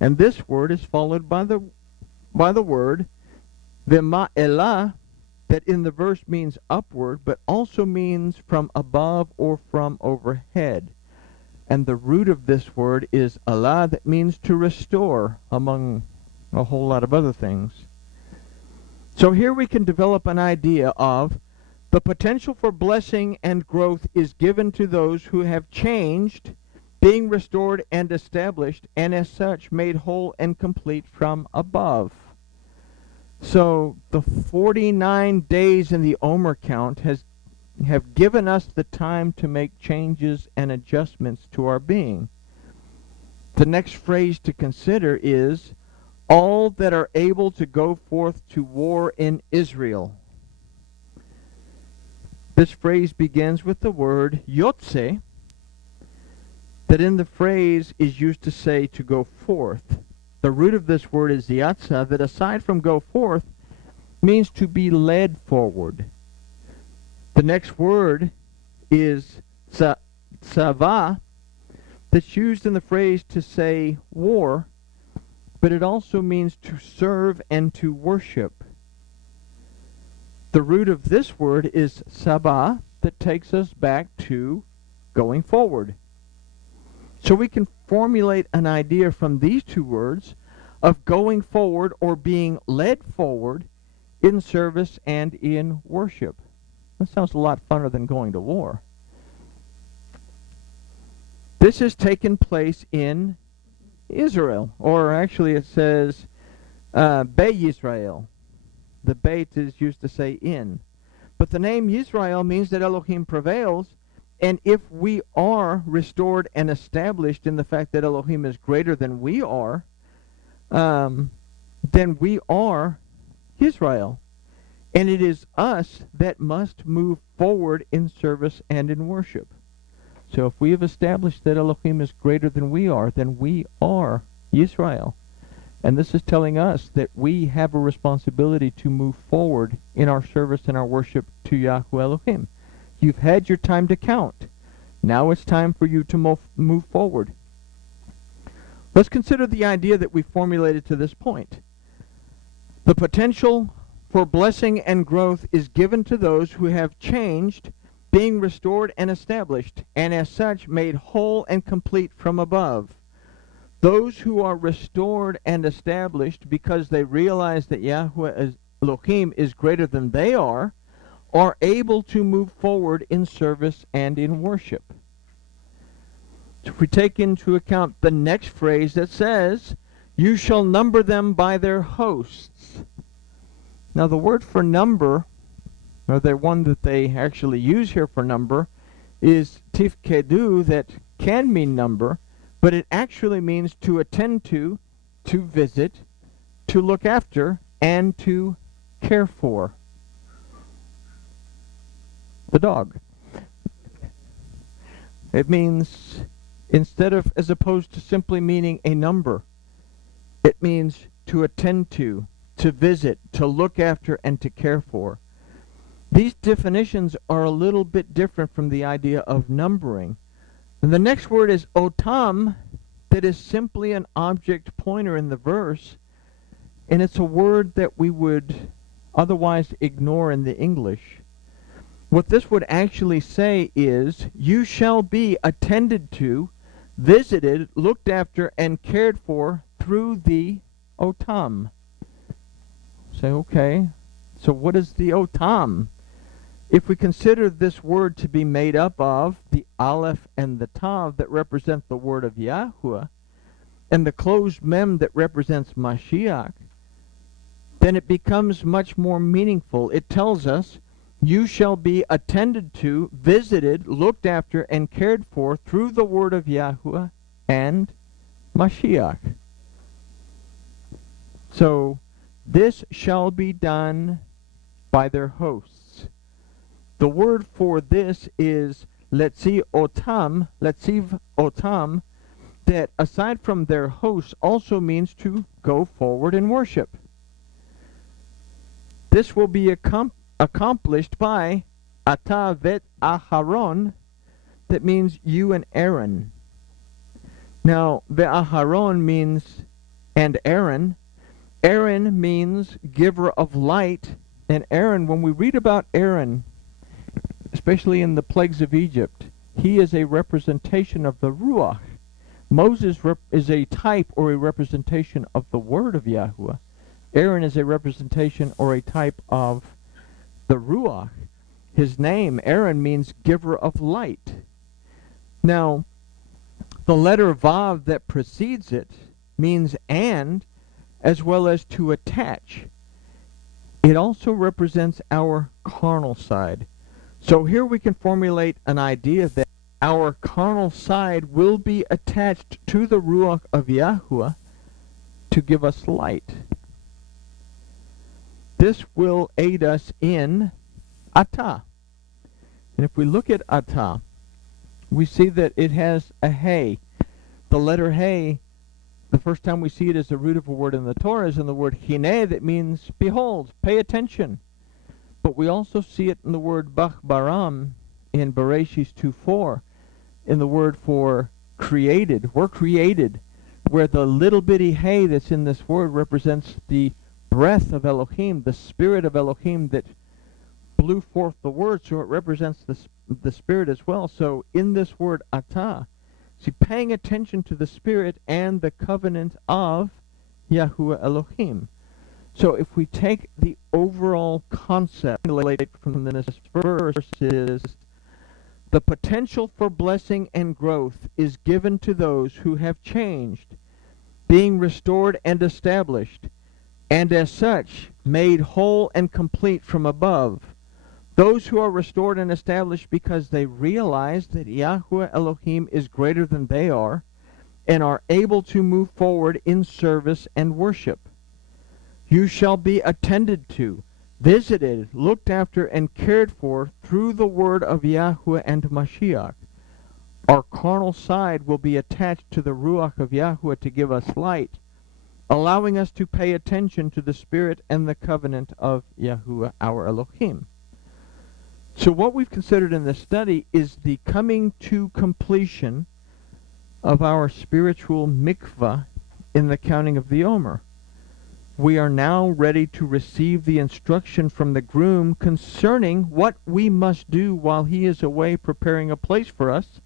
And this word is followed by the word v'ma'elah, that in the verse means upward, but also means from above or from overhead. And the root of this word is Allah, that means to restore, among a whole lot of other things. So here we can develop an idea of the potential for blessing and growth is given to those who have changed, being restored and established, and as such made whole and complete from above. So the 49 days in the Omer count have given us the time to make changes and adjustments to our being. The next phrase to consider is, all that are able to go forth to war in Israel. This phrase begins with the word yotze, that in the phrase is used to say to go forth. The root of this word is yatsa, that aside from go forth, means to be led forward. The next word is tsava, that's used in the phrase to say war, but it also means to serve and to worship. The root of this word is sabah, that takes us back to going forward. So we can formulate an idea from these two words of going forward or being led forward in service and in worship. That sounds a lot funner than going to war. This has taken place in Israel, or actually it says Be Yisrael. The Beit is used to say in. But the name Yisrael means that Elohim prevails, and if we are restored and established in the fact that Elohim is greater than we are, then we are Israel. And it is us that must move forward in service and in worship. So if we have established that Elohim is greater than we are, then we are Israel. And this is telling us that we have a responsibility to move forward in our service and our worship to Yahweh Elohim. You've had your time to count. Now it's time for you to move forward. Let's consider the idea that we formulated to this point. The potential for blessing and growth is given to those who have changed, being restored and established, and as such made whole and complete from above. Those who are restored and established because they realize that Yahweh Elohim is greater than they are able to move forward in service and in worship. If we take into account the next phrase that says, you shall number them by their hosts. Now the word for number, or the one that they actually use here for number, is tifkedu, that can mean number, but it actually means to attend to visit, to look after, and to care for. The dog. It means, as opposed to simply meaning a number, it means to attend to visit, to look after, and to care for. These definitions are a little bit different from the idea of numbering. And the next word is otam, that is simply an object pointer in the verse, and it's a word that we would otherwise ignore in the English. What this would actually say is, you shall be attended to, visited, looked after, and cared for through the otam. Say, okay, so what is the otam? If we consider this word to be made up of the aleph and the tav that represent the word of Yahuwah, and the closed mem that represents Mashiach, then it becomes much more meaningful. It tells us, you shall be attended to, visited, looked after, and cared for through the word of Yahuwah and Mashiach. So, this shall be done by their hosts. The word for this is letziv otam, that aside from their hosts also means to go forward in worship. This will be accomplished by ata vet Aharon, that means you and Aaron. Now, ve'aharon means and Aaron. Aaron means giver of light. And Aaron, when we read about Aaron, especially in the plagues of Egypt, he is a representation of the Ruach. Moses is a type or a representation of the word of Yahuwah. Aaron is a representation or a type of the Ruach. His name, Aaron, means giver of light. Now, the letter Vav that precedes it means and, as well as to attach. It also represents our carnal side. So here we can formulate an idea that our carnal side will be attached to the Ruach of Yahuwah to give us light. This will aid us in Atah. And if we look at Atah, we see that it has a Hey. The letter Hey, the first time we see it as the root of a word in the Torah is in the word Hineh, that means behold, pay attention. But we also see it in the word Bach Baram in Bereshis 2:4, in the word for created. We're created, where the little bitty Hey that's in this word represents the breath of Elohim, the spirit of Elohim that blew forth the word, so it represents the spirit as well. So in this word Atah, see, paying attention to the spirit and the covenant of Yahuwah Elohim. So if we take the overall concept related from this verse is the potential for blessing and growth is given to those who have changed, being restored and established, and as such made whole and complete from above. Those who are restored and established because they realize that Yahuwah Elohim is greater than they are and are able to move forward in service and worship. You shall be attended to, visited, looked after, and cared for through the word of Yahuwah and Mashiach. Our carnal side will be attached to the Ruach of Yahuwah to give us light, allowing us to pay attention to the spirit and the covenant of Yahuwah our Elohim. So what we've considered in this study is the coming to completion of our spiritual mikvah in the counting of the Omer. We are now ready to receive the instruction from the groom concerning what we must do while he is away preparing a place for us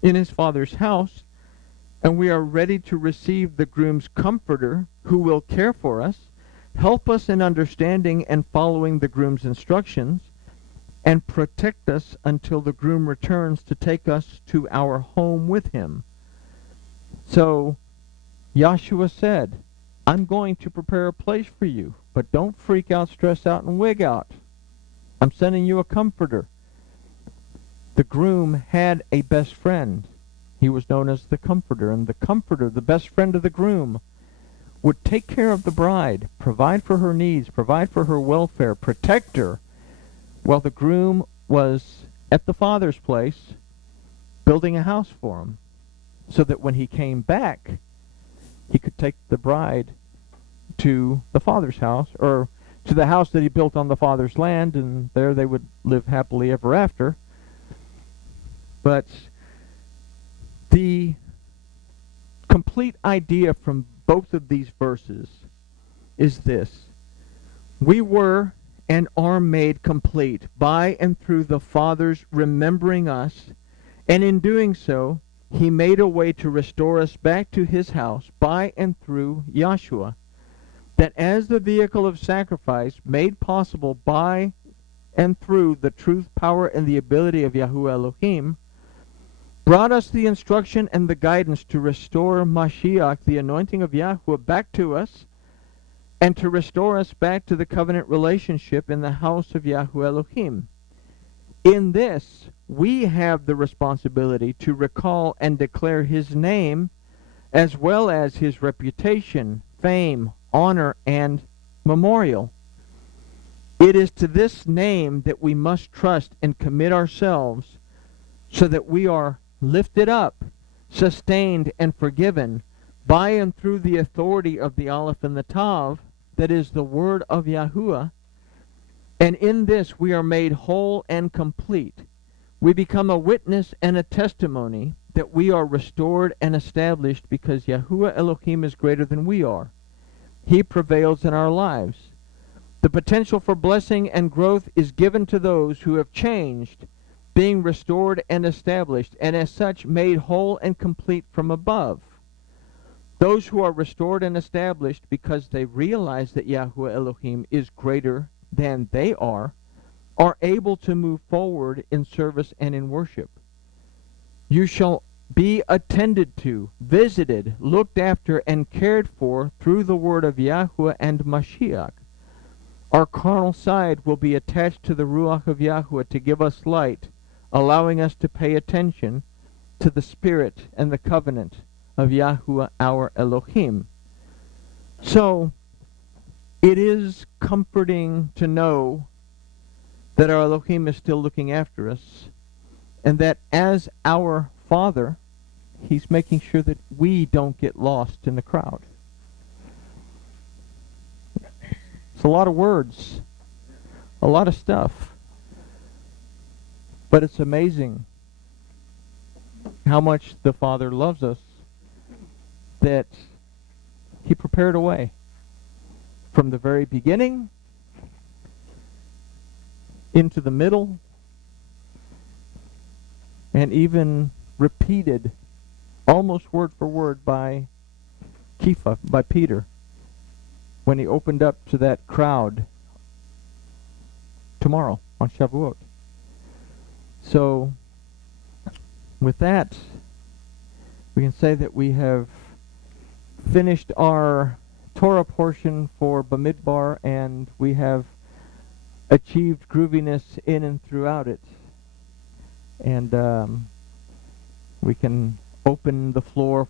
in his father's house, and we are ready to receive the groom's comforter who will care for us, help us in understanding and following the groom's instructions, and protect us until the groom returns to take us to our home with him. So Yahshua said, I'm going to prepare a place for you, but don't freak out, stress out, and wig out. I'm sending you a comforter. The groom had a best friend. He was known as the comforter, and the comforter, the best friend of the groom, would take care of the bride, provide for her needs, provide for her welfare, protect her, while the groom was at the father's place building a house for him, so that when he came back, he could take the bride to the father's house, or to the house that he built on the father's land, and there they would live happily ever after. But the complete idea from both of these verses is this: we were and are made complete by and through the Father's remembering us, and in doing so, he made a way to restore us back to his house by and through Yahshua, that as the vehicle of sacrifice made possible by and through the truth, power, and the ability of Yahuwah Elohim, brought us the instruction and the guidance to restore Mashiach, the anointing of Yahuwah, back to us, and to restore us back to the covenant relationship in the house of Yahuwah Elohim. In this, we have the responsibility to recall and declare his name, as well as his reputation, fame, honor, and memorial. It is to this name that we must trust and commit ourselves, so that we are lifted up, sustained, and forgiven by and through the authority of the Aleph and the Tav, that is the word of Yahuwah, and in this we are made whole and complete. We become a witness and a testimony that we are restored and established because Yahuwah Elohim is greater than we are. He prevails in our lives. The potential for blessing and growth is given to those who have changed, being restored and established, and as such made whole and complete from above. Those who are restored and established because they realize that Yahuwah Elohim is greater than they are able to move forward in service and in worship. You shall be attended to, visited, looked after, and cared for through the word of Yahuwah and Mashiach. Our carnal side will be attached to the Ruach of Yahuwah to give us light, allowing us to pay attention to the Spirit and the covenant of Yahuwah our Elohim. So, it is comforting to know that our Elohim is still looking after us, and that as our Father, He's making sure that we don't get lost in the crowd. It's a lot of words, a lot of stuff, but it's amazing how much the Father loves us, that He prepared a way from the very beginning into the middle, and even repeated almost word for word by Kepha, by Peter, when he opened up to that crowd tomorrow on Shavuot. So, with that, we can say that we have finished our Torah portion for Bamidbar, and we have achieved grooviness in and throughout it. And we can open the floor